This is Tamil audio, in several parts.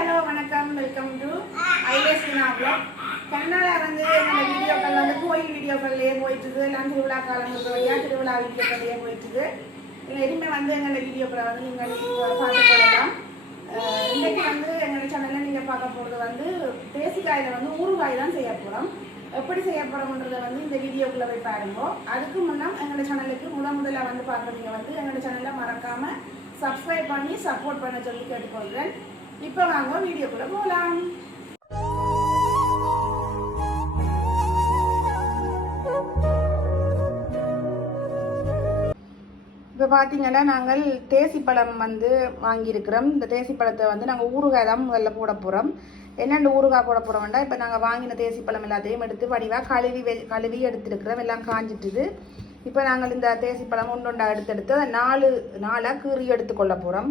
ஹலோ வணக்கம். வெல்கம் டு ஐலேஸ் vlog. கன்னடா வந்து என்னோட வீடியோக்கள் வந்து கோயில் வீடியோக்கள்லேயே போயிட்டுது எல்லாம் திருவிழா காலங்களுக்கு வழியாக திருவிழா வீடியோக்கள்லேயே போயிட்டுது நீங்கள் எதுவுமே வந்து எங்களோட வீடியோக்களை வந்து நீங்கள் பார்த்து கொள்ளலாம் அஹ் வந்து எங்களோட சேனலில் நீங்கள் பார்க்க போகிறது வந்து தேசிக்காயில் வந்து ஊறுகாய் தான் செய்ய போகிறோம் எப்படி செய்ய வந்து இந்த வீடியோக்குள்ளே போய் பாருங்க. அதுக்கு முன்னால் எங்களோட சேனலுக்கு முத முதல்ல வந்து பார்க்குறீங்க வந்து எங்களோட சேனலை மறக்காமல் சப்ஸ்கிரைப் பண்ணி சப்போர்ட் பண்ண சொல்லி கேட்டுக்கொள்கிறேன். இப்போ வாங்க வீடியோக்குள்ளே போகலாம் இப்போ பார்த்தீங்கன்னா நாங்கள் தேசிப்பழம் வந்து வாங்கியிருக்கிறோம். இந்த தேசிப்பழத்தை வந்து நாங்கள் ஊறுகாய் தான் முதல்ல போட போகிறோம் என்னென்ன ஊறுகாய் போட போகிறோம்னா இப்போ நாங்கள் வாங்கின தேசிப்பழம் எல்லாத்தையும் எடுத்து வடிவாக கழுவி வெ கழுவி எடுத்துருக்கிறோம். எல்லாம் காஞ்சிட்டுது. இப்போ நாங்கள் இந்த தேசிப்பழம் ஒன்று ஒன்றா எடுத்து எடுத்து அதை நாலு நாளாக கீறி எடுத்துக்கொள்ள போகிறோம்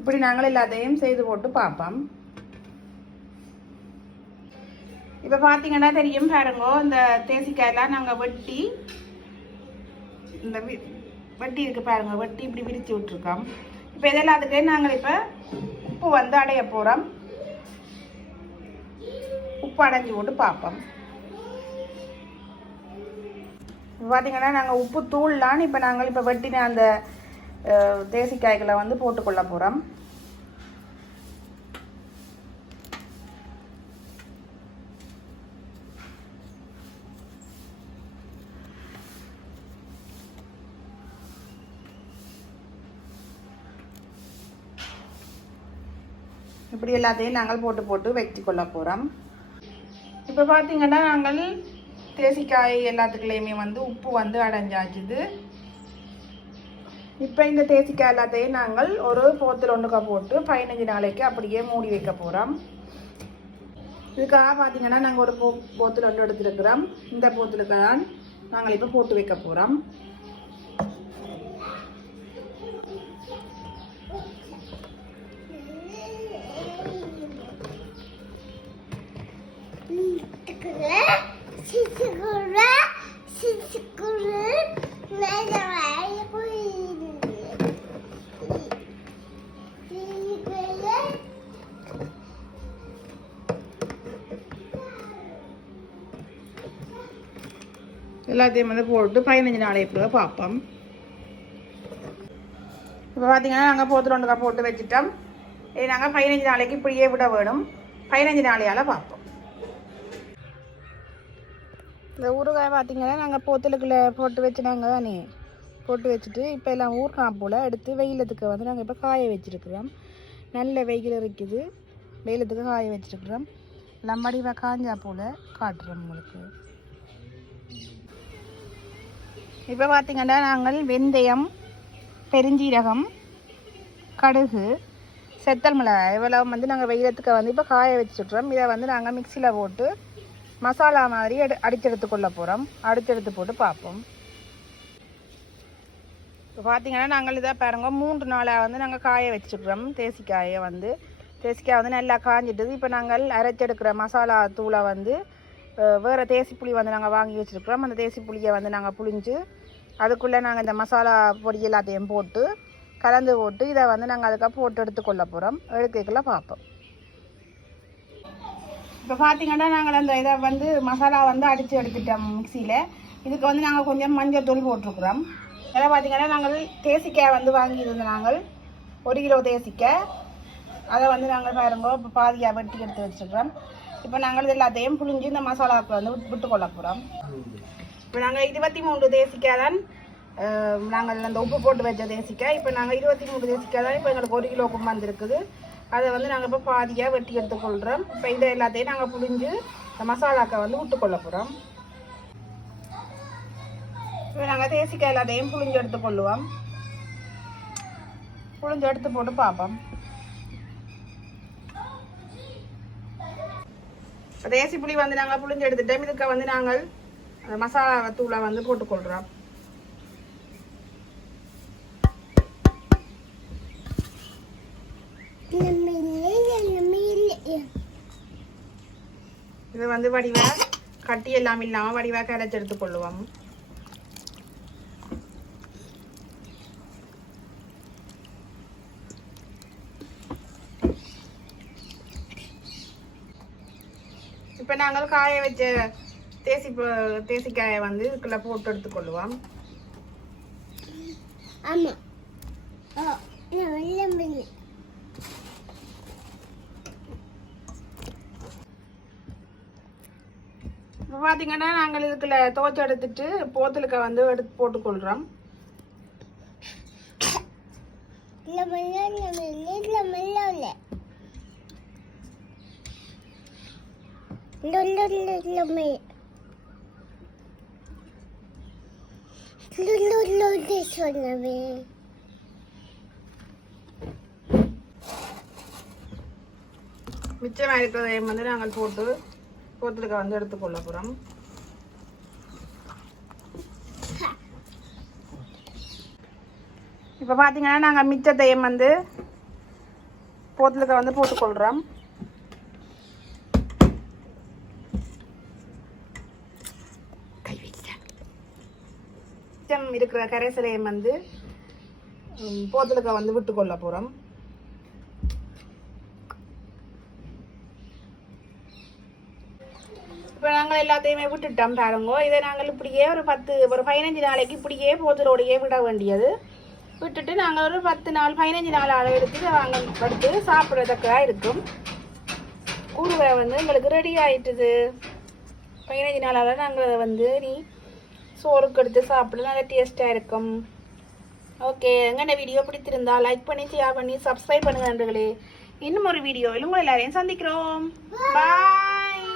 இப்படி நாங்கள் எல்லாத்தையும் செய்து போட்டு பார்ப்போம். இப்போ பார்த்தீங்கன்னா தெரியும் பாருங்கோ இந்த தேசிக்காயெல்லாம் நாங்கள் வெட்டி இந்த வி- வெட்டி இருக்குது பாருங்க வெட்டி இப்படி விரித்து விட்டுருக்கோம். இப்போ இதெல்லாம் அதுக்கு நாங்கள் இப்போ உப்பு வந்து அடைய போகிறோம் உப்பு அடைஞ்சி போட்டு பார்ப்போம். இப்போ பார்த்தீங்கன்னா நாங்கள் உப்பு தூள்லான்னு இப்போ நாங்கள் இப்போ வெட்டின அந்த தேசிக்காய்களை வந்து போட்டுக்கொள்ள போகிறோம் இப்படி எல்லாத்தையும் நாங்கள் போட்டு போட்டு வெட்டி கொள்ள போகிறோம் இப்போ பார்த்தீங்கன்னா நாங்கள் தேசிக்காய் எல்லாத்துக்குள்ளேயுமே வந்து உப்பு வந்து அடைஞ்சாச்சுது. இப்போ இந்த தேசிக்காய் எல்லாத்தையும் நாங்கள் ஒரு போத்தில் ஒன்றுக்கா போட்டு பதினஞ்சு நாளைக்கு அப்படியே மூடி வைக்க போகிறோம் இதுக்காக பார்த்தீங்கன்னா நாங்கள் ஒரு போ போத்தில் ஒன்று எடுத்துருக்கிறோம். இந்த போத்திலுக்கு தான் நாங்கள் இப்போ போட்டு வைக்க போகிறோம் எல்லாத்தையும் வந்து போட்டு பதினஞ்சு நாளைக்கு பார்ப்போம் இப்போ பார்த்தீங்கன்னா நாங்கள் போத்தில் போட்டு வச்சுட்டோம். இது நாங்கள் பதினஞ்சு நாளைக்கு இப்படியே விட வேணும். பதினஞ்சு நாளையால் பார்ப்போம் இந்த ஊறுகாய் பார்த்தீங்கன்னா நாங்கள் போத்தலுக்குள்ளே போட்டு வச்சுனாங்க தானே போட்டு வச்சுட்டு இப்போ எல்லாம் ஊறுகாய் போல் எடுத்து வெயிலத்துக்கு வந்து நாங்கள் இப்போ காய வச்சுருக்குறோம். நல்ல வெயில் இருக்குது. வெயிலத்துக்கு காய வச்சுருக்குறோம். நம்மடிவா காஞ்சா போல் காட்டுறோம் உங்களுக்கு. இப்போ பார்த்திங்கன்னா நாங்கள் வெந்தயம் பெருஞ்சீரகம் கடுகு செத்தல் மிளகாய். இவ்வளோ வந்து நாங்கள் வெயிலத்துக்கு வந்து இப்போ காய வச்சுட்றோம் இதை வந்து நாங்கள் மிக்சியில் போட்டு மசாலா மாதிரி அடி அடிச்செடுத்து கொள்ள போகிறோம் அடிச்செடுத்து போட்டு பார்ப்போம். இப்போ பார்த்திங்கன்னா நாங்கள் இதை பாருங்க மூன்று நாளாக வந்து நாங்கள் காய வச்சுக்கிறோம் தேசிக்காயை வந்து. தேசிக்காய் வந்து நல்லா காஞ்சிட்டுது. இப்போ நாங்கள் அரைச்செடுக்கிற மசாலா தூளை வந்து வேறு தேசி புளி வந்து நாங்கள் வாங்கி வச்சுருக்குறோம். அந்த தேசி புளியை வந்து நாங்கள் புளிஞ்சு அதுக்குள்ளே நாங்கள் இந்த மசாலா பொடி எல்லாத்தையும் போட்டு கலந்து போட்டு இதை வந்து நாங்கள் அதுக்காக போட்டு எடுத்துக்கொள்ள போகிறோம் எடுக்கல பார்ப்போம். இப்போ பார்த்தீங்கன்னா நாங்கள் அந்த இதை வந்து மசாலா வந்து அடித்து எடுத்துட்டோம் மிக்சியில். இதுக்கு வந்து நாங்கள் கொஞ்சம் மஞ்சள் தூள் போட்டிருக்குறோம். இதெல்லாம் பார்த்தீங்கன்னா நாங்கள் தேசிக்காய் வந்து வாங்கியிருந்தோம் நாங்கள். ஒரு கிலோ தேசிக்காய். அதை வந்து நாங்கள் பாருங்க இப்போ பாதியாக வெட்டி எடுத்து வச்சுருக்கிறோம் இப்போ நாங்கள் இது எல்லாத்தையும் புழிஞ்சு இந்த மசாலாவுக்கு வந்து விட்டு- கொள்ள போகிறோம் இப்போ நாங்கள் இருபத்தி மூன்று தேசிக்காதான் நாங்கள் அந்த உப்பு போட்டு வச்ச தேசிக்காய் இப்போ நாங்கள் இருபத்தி மூணு தேசிக்காய் தான் இப்போ எங்களுக்கு ஒரு கிலோ உப்பு வந்திருக்குது. அதை வந்து நாங்கள் இப்போ பாதியாக வெட்டி எடுத்துக்கொள்கிறோம் இப்போ இதை எல்லாத்தையும் நாங்கள் புழிஞ்சு இந்த மசாலாக்கை வந்து விட்டுக்கொள்ள போகிறோம் இப்போ நாங்கள் தேசிக்காய் எல்லாத்தையும் புழிஞ்சு எடுத்துக்கொள்ளுவோம். புழிஞ்சு எடுத்து போட்டு பார்ப்போம். தேசி புளி வந்து நாங்கள் புழிஞ்சு எடுத்துட்டோம். இதுக்கு வந்து நாங்கள் மசாலா தூளை வந்து போட்டுக்கொள்கிறோம் இது வந்து வடிவ கட்டி எல்லாம் இல்லாமல் வடிவா கரைச்சி எடுத்துக்கொள்ளுவோம் இப்போ நாங்கள் காய வச்ச தேசி தேசிக்காயை வந்து இதுக்குள்ள போட்டு எடுத்துக்கொள்ளுவோம். ஆமா. ஓ நான் வெள்ளை வெள்ளை இப்போ பார்த்தீங்கன்னா நாங்கள் இதுக்குள்ள துவைச்சு எடுத்துட்டு போத்தலுக்க வந்து எடுத்து போட்டுக்கொள்கிறோம். இல்ல மெல்ல இல்ல மெல்ல இல்ல மெல்ல இல்ல இல்ல இல்ல இல்ல இல்ல மெல்ல இல்ல இல்ல இல்ல இல்ல சொல்லவே மிச்சமாக இருக்கிறதையும் வந்து நாங்கள் போட்டு போத்தலுக்க வந்து எடுத்துக்கொள்ள போகிறோம் இப்போ பார்த்தீங்கன்னா நாங்கள் மிச்சத்தையும் வந்து போத்தலுக்க வந்து போட்டுக்கொள்கிறோம் மிச்சம் இருக்கிற கரைசலையும் வந்து போத்தலுக்க வந்து விட்டுக்கொள்ள போகிறோம் இப்போ நாங்கள் எல்லாத்தையுமே விட்டுட்டோம் பாருங்க. இதை நாங்கள் இப்படியே ஒரு பத்து ஒரு பதினஞ்சு நாளைக்கு இப்படியே போத்தலோடையே விட வேண்டியது. விட்டுட்டு நாங்கள் ஒரு பத்து நாள் பதினஞ்சு நாள் அளவு எடுத்து இதை வாங்க எடுத்து சாப்பிட்றதுக்காக இருக்கும். கூறுவரை வந்து எங்களுக்கு ரெடி ஆயிட்டுது. பதினஞ்சு நாளால் நாங்கள் அதை வந்து நீ சோறுக்கு எடுத்து சாப்பிட நல்லா டேஸ்ட்டாக இருக்கும். ஓகே எங்கே வீடியோ பிடித்திருந்தா லைக் பண்ணி ஷேர் பண்ணி சப்ஸ்கிரைப் பண்ணுங்க நண்பர்களே. இன்னும் ஒரு வீடியோவில் உங்களை எல்லாரையும் சந்திக்கிறோம். பாய்